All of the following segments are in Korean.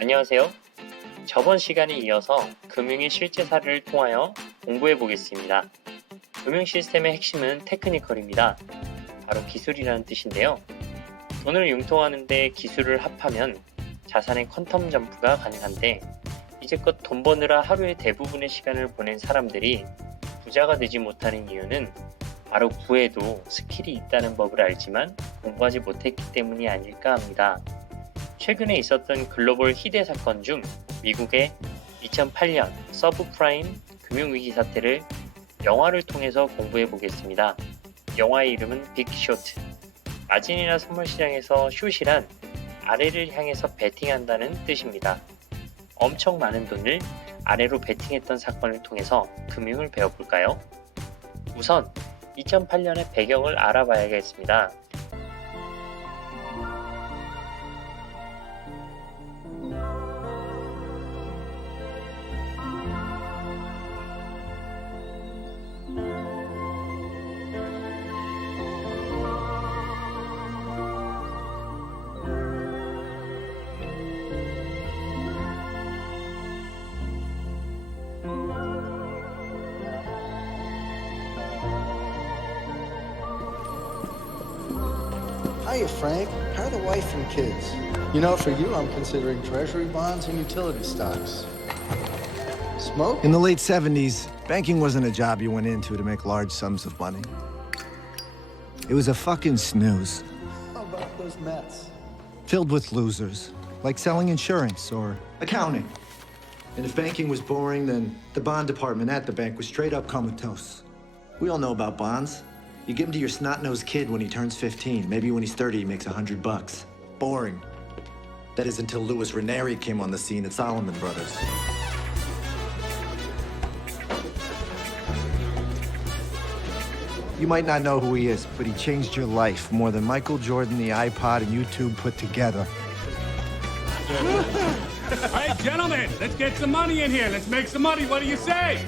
안녕하세요. 저번 시간에 이어서 금융의 실제 사례를 통하여 공부해 보겠습니다. 금융 시스템의 핵심은 테크니컬입니다. 바로 기술이라는 뜻인데요. 돈을 융통하는데 기술을 합하면 자산의 퀀텀 점프가 가능한데 이제껏 돈 버느라 하루의 대부분의 시간을 보낸 사람들이 부자가 되지 못하는 이유는 바로 구에도 스킬이 있다는 법을 알지만 공부하지 못했기 때문이 아닐까 합니다. 최근에 있었던 글로벌 희대 사건 중 미국의 2008년 서브프라임 금융위기 사태를 영화를 통해서 공부해 보겠습니다. 영화의 이름은 빅쇼트. 마진이나 선물 시장에서 숏이란 아래를 향해서 베팅한다는 뜻입니다. 엄청 많은 돈을 아래로 베팅했던 사건을 통해서 금융을 배워볼까요? 우선 2008년의 배경을 알아봐야겠습니다. Hiya, Frank. How are the wife and kids? You know, for you, I'm considering treasury bonds and utility stocks. Smoke? In the late 70s, banking wasn't a job you went into to make large sums of money. It was a fucking snooze, How about those Mets? filled with losers, like selling insurance or accounting. And if banking was boring, then the bond department at the bank was straight up comatose. We all know about bonds. You give them to your snot-nosed kid when he turns 15. Maybe when he's 30, he makes $100. Boring. That is until Louis Ranieri came on the scene at Solomon Brothers. You might not know who he is, but he changed your life more than Michael Jordan, the iPod, and YouTube put together. All right, gentlemen, let's get some money in here. Let's make some money. What do you say?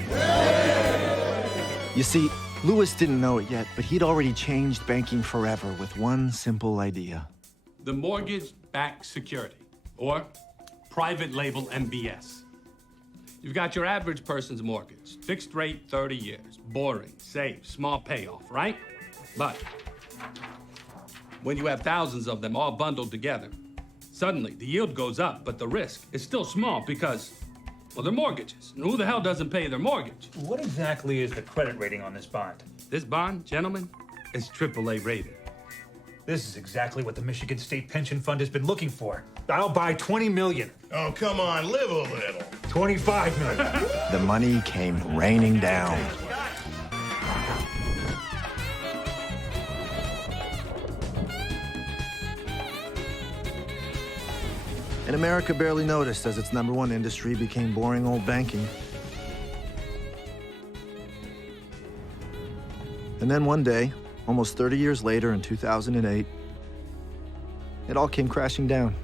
You see, Louis didn't know it yet, but he'd already changed banking forever with one simple idea. The mortgage-backed security, or private label MBS. You've got your average person's mortgage, fixed rate, 30 years, boring, safe, small payoff, right? But when you have thousands of them all bundled together, suddenly the yield goes up, but the risk is still small because, well, they're mortgages. And who the hell doesn't pay their mortgage? What exactly is the credit rating on this bond? This bond, gentlemen, is AAA rated. This is exactly what the Michigan State Pension Fund has been looking for. I'll buy 20 million. Oh, come on, live a little. 25 million. The money came raining down. And America barely noticed as its #1 industry became boring old banking. And then one day, almost 30 years later in 2008, it all came crashing down.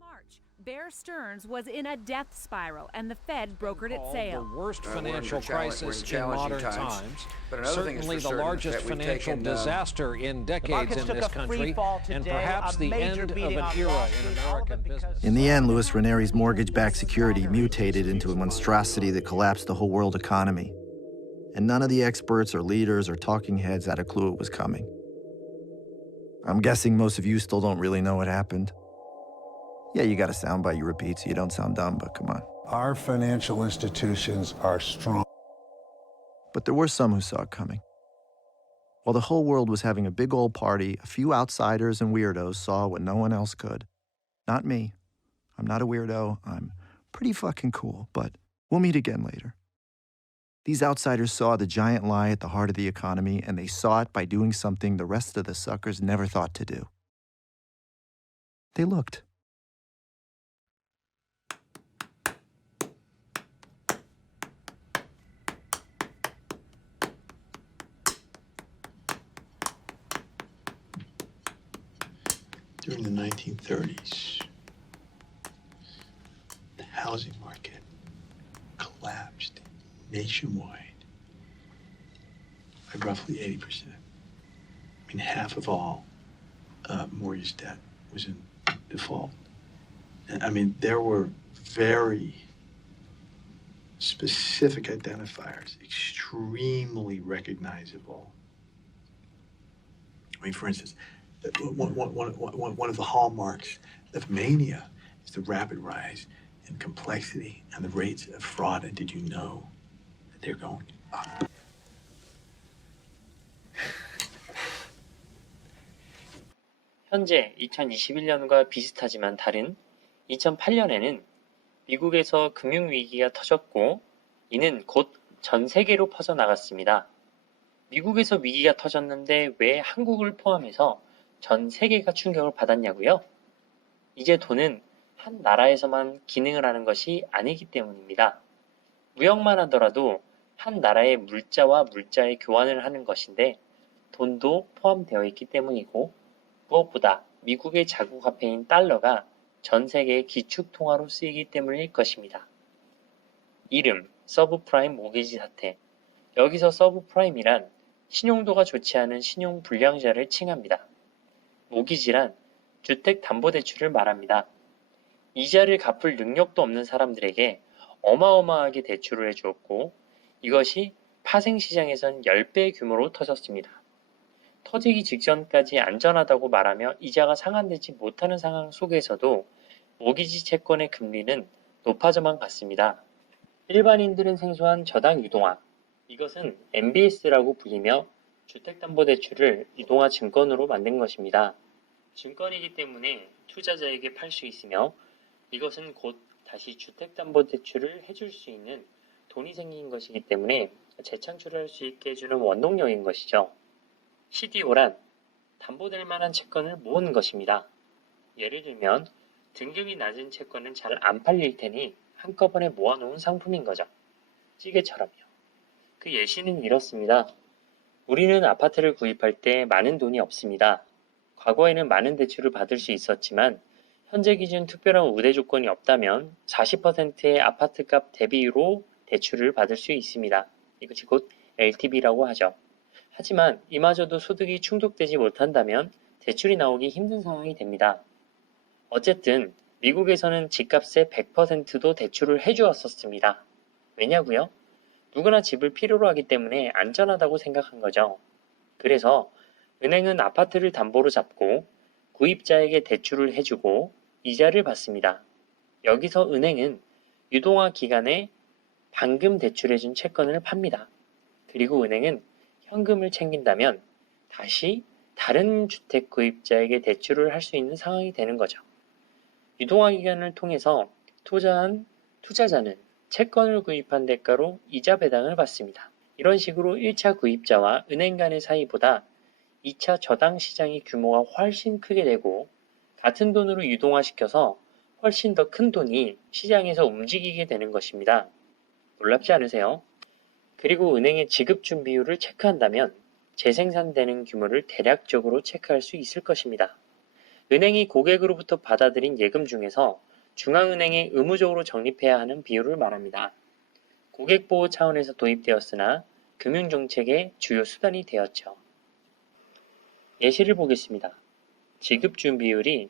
March, Bear Stearns was in a death spiral, and the Fed brokered its sale. The worst We're financial in challenge- crisis in challenging modern times. times. But another thing is Certainly for the certain largest that we've financial taken, disaster in decades markets in took this a free country, fall and today, perhaps a the major end of beating an on era Wall in Street, all of American it because- business. In the end, Louis Ranieri's mortgage-backed security mutated into a monstrosity that collapsed the whole world economy. And none of the experts or leaders or talking heads had a clue it was coming. I'm guessing most of you still don't really know what happened. Yeah, you got a soundbite you repeat so you don't sound dumb, but come on. Our financial institutions are strong. But there were some who saw it coming. While the whole world was having a big old party, a few outsiders and weirdos saw what no one else could. Not me. I'm not a weirdo. I'm pretty fucking cool, but we'll meet again later. These outsiders saw the giant lie at the heart of the economy, and they saw it by doing something the rest of the suckers never thought to do. They looked. During the 1930s, the housing market collapsed nationwide by roughly 80%. I mean, half of all mortgage debt was in default. I mean, there were very specific identifiers, extremely recognizable. I mean, for instance, one of the hallmarks of mania is the rapid rise in complexity and the rates of fraud. And did you know that they're going up? 현재 2021년과 비슷하지만 다른 2008년에는 미국에서 금융위기가 터졌고 이는 곧 전 세계로 퍼져나갔습니다. 미국에서 위기가 터졌는데 왜 한국을 포함해서 전 세계가 충격을 받았냐고요? 이제 돈은 한 나라에서만 기능을 하는 것이 아니기 때문입니다. 무역만 하더라도 한 나라의 물자와 물자의 교환을 하는 것인데 돈도 포함되어 있기 때문이고 무엇보다 미국의 자국 화폐인 달러가 전 세계의 기축통화로 쓰이기 때문일 것입니다. 이름, 서브프라임 모기지 사태. 여기서 서브프라임이란 신용도가 좋지 않은 신용불량자를 칭합니다. 모기지란 주택담보대출을 말합니다. 이자를 갚을 능력도 없는 사람들에게 어마어마하게 대출을 해주었고 이것이 파생시장에선 10배의 규모로 터졌습니다. 터지기 직전까지 안전하다고 말하며 이자가 상환되지 못하는 상황 속에서도 모기지 채권의 금리는 높아져만 갔습니다. 일반인들은 생소한 저당 유동화. 이것은 MBS라고 불리며 주택담보대출을 유동화 증권으로 만든 것입니다. 증권이기 때문에 투자자에게 팔 수 있으며 이것은 곧 다시 주택담보대출을 해줄 수 있는 돈이 생긴 것이기 때문에 재창출을 할 수 있게 해주는 원동력인 것이죠. CDO란 담보될 만한 채권을 모으는 것입니다. 예를 들면 등급이 낮은 채권은 잘 안 팔릴 테니 한꺼번에 모아놓은 상품인 거죠. 찌개처럼요. 그 예시는 이렇습니다. 우리는 아파트를 구입할 때 많은 돈이 없습니다. 과거에는 많은 대출을 받을 수 있었지만 현재 기준 특별한 우대 조건이 없다면 40%의 아파트값 대비로 대출을 받을 수 있습니다. 이것이 곧 LTV라고 하죠. 하지만 이마저도 소득이 충족되지 못한다면 대출이 나오기 힘든 상황이 됩니다. 어쨌든 미국에서는 집값의 100%도 대출을 해주었었습니다. 왜냐고요? 누구나 집을 필요로 하기 때문에 안전하다고 생각한 거죠. 그래서 은행은 아파트를 담보로 잡고 구입자에게 대출을 해주고 이자를 받습니다. 여기서 은행은 유동화 기간에 방금 대출해준 채권을 팝니다. 그리고 은행은 현금을 챙긴다면 다시 다른 주택 구입자에게 대출을 할 수 있는 상황이 되는 거죠. 유동화 기간을 통해서 투자한 투자자는 채권을 구입한 대가로 이자 배당을 받습니다. 이런 식으로 1차 구입자와 은행 간의 사이보다 2차 저당 시장의 규모가 훨씬 크게 되고 같은 돈으로 유동화시켜서 훨씬 더 큰 돈이 시장에서 움직이게 되는 것입니다. 놀랍지 않으세요? 그리고 은행의 지급 준비율을 체크한다면 재생산되는 규모를 대략적으로 체크할 수 있을 것입니다. 은행이 고객으로부터 받아들인 예금 중에서 중앙은행에 의무적으로 적립해야 하는 비율을 말합니다. 고객보호 차원에서 도입되었으나 금융정책의 주요 수단이 되었죠. 예시를 보겠습니다. 지급준비율이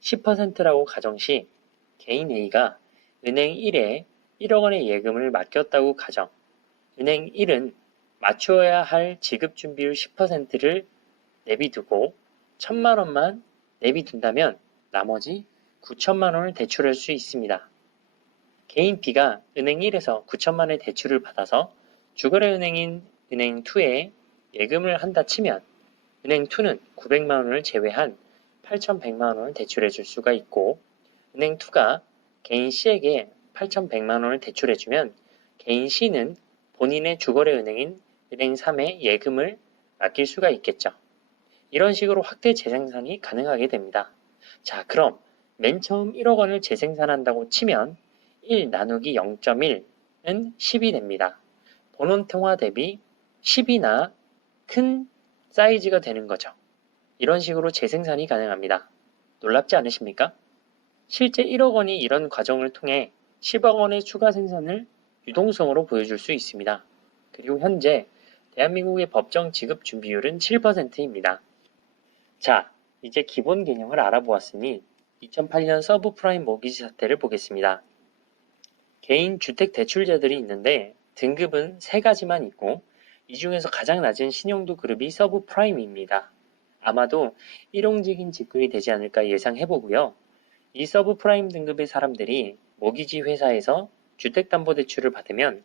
10%라고 가정시 개인 A가 은행 1에 1억 원의 예금을 맡겼다고 가정, 은행 1은 맞춰야 할 지급준비율 10%를 내비두고 1,000만 원만 내비둔다면 나머지 9천만 원을 대출할 수 있습니다. 개인 B가 은행 1에서 9천만 원의 대출을 받아서 주거래 은행인 은행 2에 예금을 한다 치면 은행 2는 900만 원을 제외한 8,100만 원을 대출해 줄 수가 있고 은행 2가 개인 C에게 8,100만 원을 대출해 주면 개인 C는 본인의 주거래 은행인 은행 3에 예금을 맡길 수가 있겠죠. 이런 식으로 확대 재생산이 가능하게 됩니다. 자, 그럼 맨 처음 1억 원을 재생산한다고 치면 1 나누기 0.1은 10이 됩니다. 본원통화 대비 10이나 큰 사이즈가 되는 거죠. 이런 식으로 재생산이 가능합니다. 놀랍지 않으십니까? 실제 1억 원이 이런 과정을 통해 10억 원의 추가 생산을 유동성으로 보여줄 수 있습니다. 그리고 현재 대한민국의 법정 지급 준비율은 7%입니다. 자, 이제 기본 개념을 알아보았으니 2008년 서브프라임 모기지 사태를 보겠습니다. 개인 주택 대출자들이 있는데 등급은 3가지만 있고 이 중에서 가장 낮은 신용도 그룹이 서브프라임입니다. 아마도 일용직인 직급이 되지 않을까 예상해보고요. 이 서브프라임 등급의 사람들이 모기지 회사에서 주택담보대출을 받으면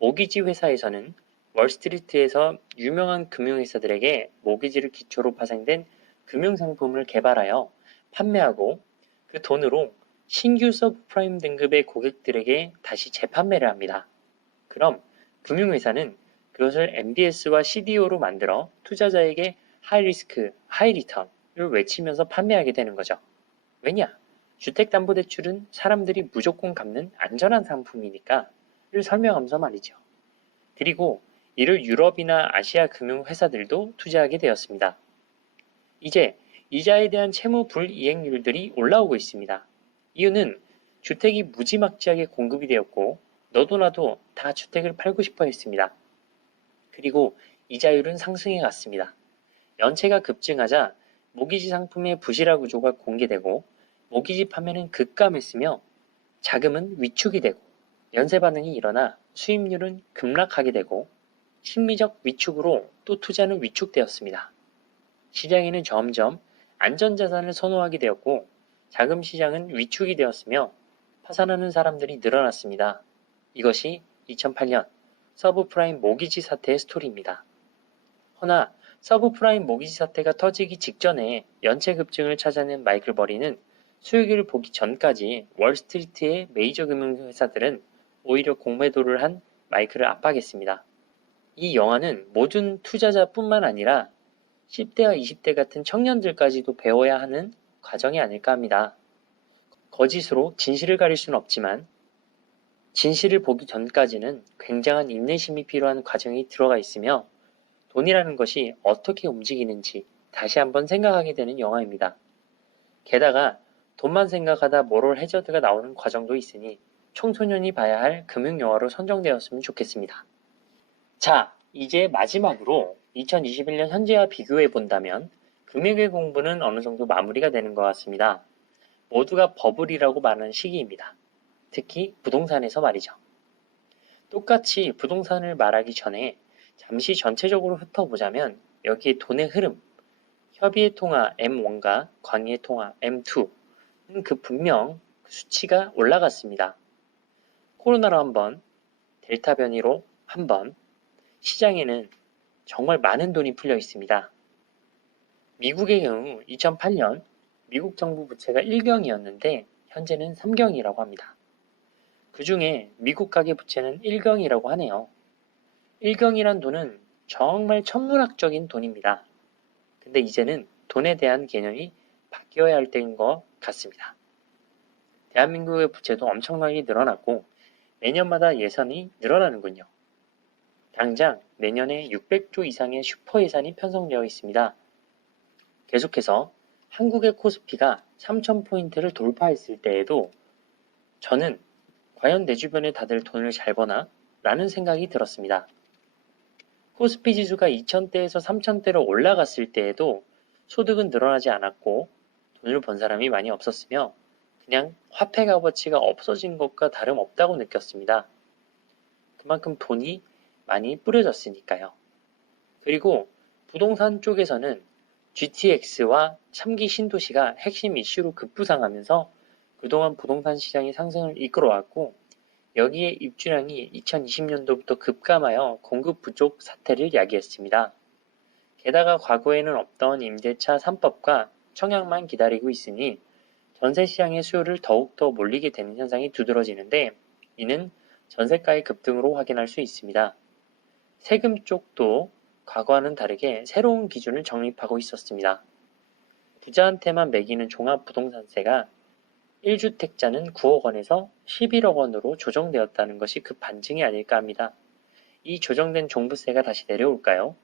모기지 회사에서는 월스트리트에서 유명한 금융회사들에게 모기지를 기초로 파생된 금융상품을 개발하여 판매하고 그 돈으로 신규 서브프라임 등급의 고객들에게 다시 재판매를 합니다. 그럼 금융회사는 그것을 MBS와 CDO로 만들어 투자자에게 하이리스크, 하이리턴을 외치면서 판매하게 되는 거죠. 왜냐? 주택담보대출은 사람들이 무조건 갚는 안전한 상품이니까를 설명하면서 말이죠. 그리고 이를 유럽이나 아시아 금융회사들도 투자하게 되었습니다. 이제 이자에 대한 채무 불이행률들이 올라오고 있습니다. 이유는 주택이 무지막지하게 공급이 되었고 너도 나도 다 주택을 팔고 싶어 했습니다. 그리고 이자율은 상승해 갔습니다. 연체가 급증하자 모기지 상품의 부실화 구조가 공개되고 모기지 판매는 급감했으며 자금은 위축이 되고 연쇄 반응이 일어나 수익률은 급락하게 되고 심리적 위축으로 또 투자는 위축되었습니다. 시장에는 점점 안전자산을 선호하게 되었고 자금 시장은 위축이 되었으며 파산하는 사람들이 늘어났습니다. 이것이 2008년 서브프라임 모기지 사태의 스토리입니다. 허나 서브프라임 모기지 사태가 터지기 직전에 연체 급증을 찾아낸 마이클 버리는 수익을 보기 전까지 월스트리트의 메이저 금융회사들은 오히려 공매도를 한 마이클을 압박했습니다. 이 영화는 모든 투자자뿐만 아니라 10대와 20대 같은 청년들까지도 배워야 하는 과정이 아닐까 합니다. 거짓으로 진실을 가릴 수는 없지만 진실을 보기 전까지는 굉장한 인내심이 필요한 과정이 들어가 있으며 돈이라는 것이 어떻게 움직이는지 다시 한번 생각하게 되는 영화입니다. 게다가 돈만 생각하다 모럴 해저드가 나오는 과정도 있으니 청소년이 봐야 할 금융영화로 선정되었으면 좋겠습니다. 자, 이제 마지막으로 2021년 현재와 비교해 본다면 금융의 공부는 어느 정도 마무리가 되는 것 같습니다. 모두가 버블이라고 말하는 시기입니다. 특히 부동산에서 말이죠. 똑같이 부동산을 말하기 전에 잠시 전체적으로 훑어보자면 여기에 돈의 흐름, 협의의 통화 M1과 광의의 통화 M2는 분명 수치가 올라갔습니다. 코로나로 한 번, 델타 변이로 한 번, 시장에는 정말 많은 돈이 풀려 있습니다. 미국의 경우 2008년 미국 정부 부채가 1경이었는데 현재는 3경이라고 합니다. 그 중에 미국 가계 부채는 1경이라고 하네요. 1경이란 돈은 정말 천문학적인 돈입니다. 근데 이제는 돈에 대한 개념이 바뀌어야 할 때인 것 같습니다. 대한민국의 부채도 엄청나게 늘어났고 매년마다 예산이 늘어나는군요. 당장 내년에 600조 이상의 슈퍼 예산이 편성되어 있습니다. 계속해서 한국의 코스피가 3,000포인트를 돌파했을 때에도 저는 과연 내 주변에 다들 돈을 잘 버나? 라는 생각이 들었습니다. 코스피 지수가 2,000대에서 3,000대로 올라갔을 때에도 소득은 늘어나지 않았고 돈을 번 사람이 많이 없었으며 그냥 화폐 값어치가 없어진 것과 다름없다고 느꼈습니다. 그만큼 돈이 많이 뿌려졌으니까요. 그리고 부동산 쪽에서는 GTX와 3기 신도시가 핵심 이슈로 급부상하면서 그동안 부동산 시장의 상승을 이끌어왔고 여기에 입주량이 2020년도부터 급감하여 공급 부족 사태를 야기했습니다. 게다가 과거에는 없던 임대차 3법과 청약만 기다리고 있으니 전세 시장의 수요를 더욱더 몰리게 되는 현상이 두드러지는데 이는 전세가의 급등으로 확인할 수 있습니다. 세금 쪽도 과거와는 다르게 새로운 기준을 정립하고 있었습니다. 부자한테만 매기는 종합부동산세가 1주택자는 9억 원에서 11억 원으로 조정되었다는 것이 그 반증이 아닐까 합니다. 이 조정된 종부세가 다시 내려올까요?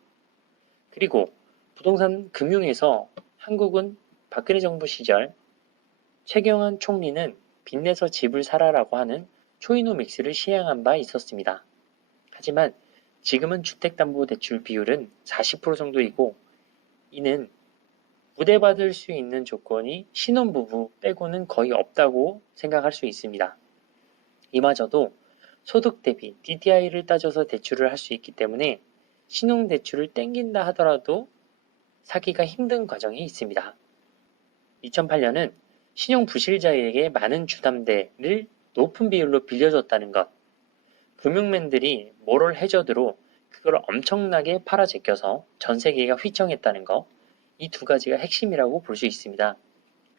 그리고 부동산 금융에서 한국은 박근혜 정부 시절 최경환 총리는 빚내서 집을 사라라고 하는 초이노믹스를 시행한 바 있었습니다. 하지만 지금은 주택담보대출 비율은 40% 정도이고 이는 우대받을 수 있는 조건이 신혼부부 빼고는 거의 없다고 생각할 수 있습니다. 이마저도 소득 대비 DTI를 따져서 대출을 할 수 있기 때문에 신용대출을 땡긴다 하더라도 사기가 힘든 과정이 있습니다. 2008년은 신용부실자에게 많은 주담대를 높은 비율로 빌려줬다는 것, 금융맨들이 모럴 해저드로 그걸 엄청나게 팔아 제껴서 전 세계가 휘청했다는 것, 이 두 가지가 핵심이라고 볼 수 있습니다.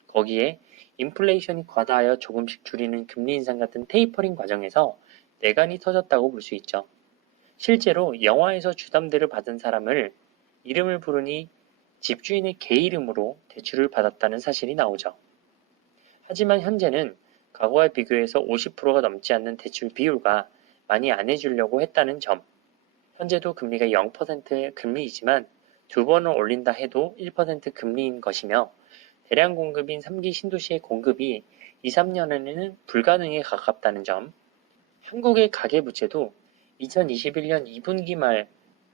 거기에 인플레이션이 과다하여 조금씩 줄이는 금리 인상 같은 테이퍼링 과정에서 내간이 터졌다고 볼 수 있죠. 실제로 영화에서 주담대를 받은 사람을 이름을 부르니 집주인의 개 이름으로 대출을 받았다는 사실이 나오죠. 하지만 현재는 과거와 비교해서 50%가 넘지 않는 대출 비율과 많이 안 해주려고 했다는 점, 현재도 금리가 0%의 금리이지만 두 번을 올린다 해도 1% 금리인 것이며 대량 공급인 3기 신도시의 공급이 2, 3년에는 불가능에 가깝다는 점, 한국의 가계부채도 2021년 2분기 말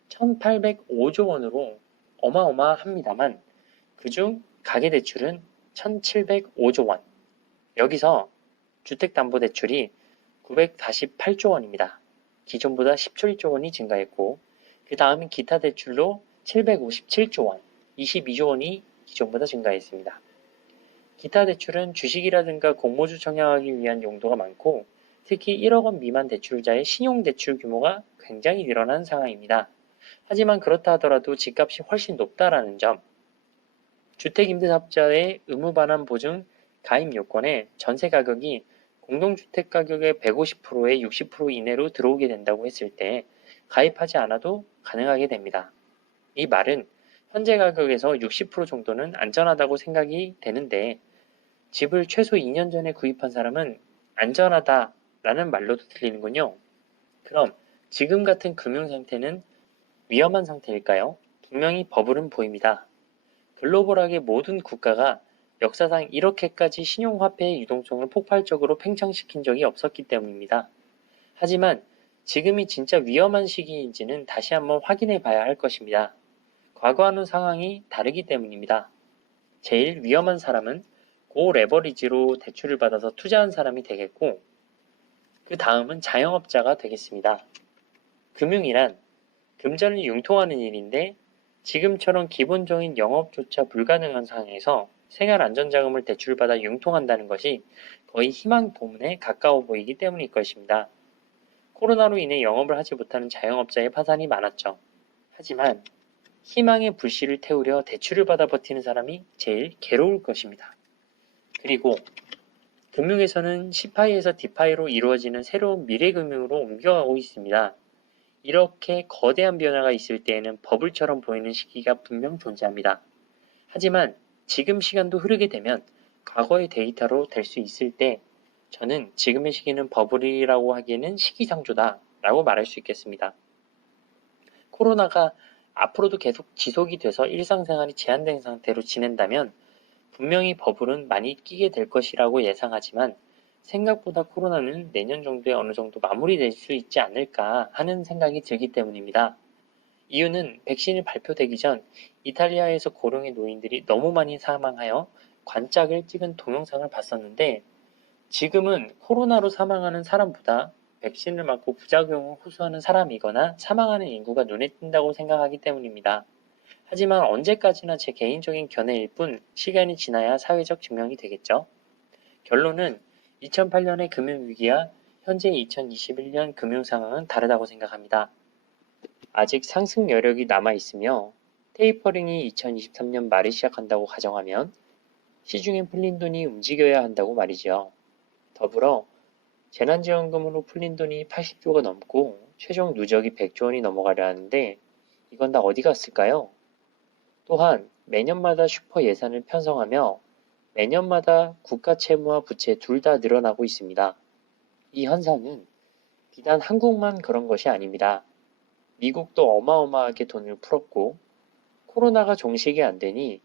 1,805조 원으로 어마어마합니다만 그중 가계대출은 1,705조 원, 여기서 주택담보대출이 948조 원입니다. 기존보다 17조 원이 증가했고 그 다음은 기타 대출로 757조 원, 22조 원이 기존보다 증가했습니다. 기타 대출은 주식이라든가 공모주 청약하기 위한 용도가 많고 특히 1억 원 미만 대출자의 신용대출 규모가 굉장히 늘어난 상황입니다. 하지만 그렇다 하더라도 집값이 훨씬 높다라는 점, 주택임대사업자의 의무반환 보증 가입 요건에 전세 가격이 공동주택 가격의 150%에 60% 이내로 들어오게 된다고 했을 때 가입하지 않아도 가능하게 됩니다. 이 말은 현재 가격에서 60% 정도는 안전하다고 생각이 되는데 집을 최소 2년 전에 구입한 사람은 안전하다라는 말로도 들리는군요. 그럼 지금 같은 금융 상태는 위험한 상태일까요? 분명히 버블은 보입니다. 글로벌하게 모든 국가가 역사상 이렇게까지 신용화폐의 유동성을 폭발적으로 팽창시킨 적이 없었기 때문입니다. 하지만 지금이 진짜 위험한 시기인지는 다시 한번 확인해 봐야 할 것입니다. 과거와는 상황이 다르기 때문입니다. 제일 위험한 사람은 고레버리지로 대출을 받아서 투자한 사람이 되겠고 그 다음은 자영업자가 되겠습니다. 금융이란 금전을 융통하는 일인데 지금처럼 기본적인 영업조차 불가능한 상황에서 생활안전자금을 대출받아 융통한다는 것이 거의 희망 고문에 가까워 보이기 때문일 것입니다. 코로나로 인해 영업을 하지 못하는 자영업자의 파산이 많았죠. 하지만 희망의 불씨를 태우려 대출을 받아 버티는 사람이 제일 괴로울 것입니다. 그리고 금융에서는 C파이에서 D파이로 이루어지는 새로운 미래금융으로 옮겨가고 있습니다. 이렇게 거대한 변화가 있을 때에는 버블처럼 보이는 시기가 분명 존재합니다. 하지만 지금 시간도 흐르게 되면 과거의 데이터로 될 수 있을 때 저는 지금의 시기는 버블이라고 하기에는 시기상조다 라고 말할 수 있겠습니다. 코로나가 앞으로도 계속 지속이 돼서 일상생활이 제한된 상태로 지낸다면 분명히 버블은 많이 끼게 될 것이라고 예상하지만 생각보다 코로나는 내년 정도에 어느 정도 마무리될 수 있지 않을까 하는 생각이 들기 때문입니다. 이유는 백신이 발표되기 전 이탈리아에서 고령의 노인들이 너무 많이 사망하여 관짝을 찍은 동영상을 봤었는데 지금은 코로나로 사망하는 사람보다 백신을 맞고 부작용을 호소하는 사람이거나 사망하는 인구가 눈에 띈다고 생각하기 때문입니다. 하지만 언제까지나 제 개인적인 견해일 뿐 시간이 지나야 사회적 증명이 되겠죠. 결론은 2008년의 금융위기와 현재 2021년 금융상황은 다르다고 생각합니다. 아직 상승 여력이 남아있으며 테이퍼링이 2023년 말에 시작한다고 가정하면 시중에 풀린 돈이 움직여야 한다고 말이지요. 더불어 재난지원금으로 풀린 돈이 80조가 넘고 최종 누적이 100조 원이 넘어가려 하는데 이건 다 어디 갔을까요? 또한 매년마다 슈퍼 예산을 편성하며 매년마다 국가 채무와 부채 둘 다 늘어나고 있습니다. 이 현상은 비단 한국만 그런 것이 아닙니다. 미국도 어마어마하게 돈을 풀었고 코로나가 종식이 안 되니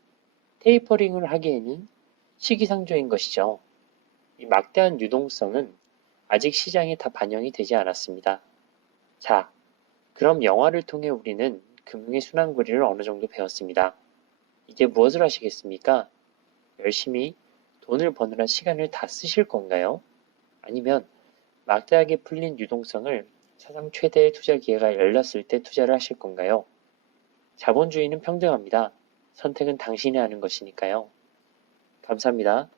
테이퍼링을 하기에는 시기상조인 것이죠. 이 막대한 유동성은 아직 시장에 다 반영이 되지 않았습니다. 자, 그럼 영화를 통해 우리는 금융의 순환고리를 어느 정도 배웠습니다. 이제 무엇을 하시겠습니까? 열심히 돈을 버느라 시간을 다 쓰실 건가요? 아니면 막대하게 풀린 유동성을 사상 최대의 투자 기회가 열렸을 때 투자를 하실 건가요? 자본주의는 평등합니다. 선택은 당신이 하는 것이니까요. 감사합니다.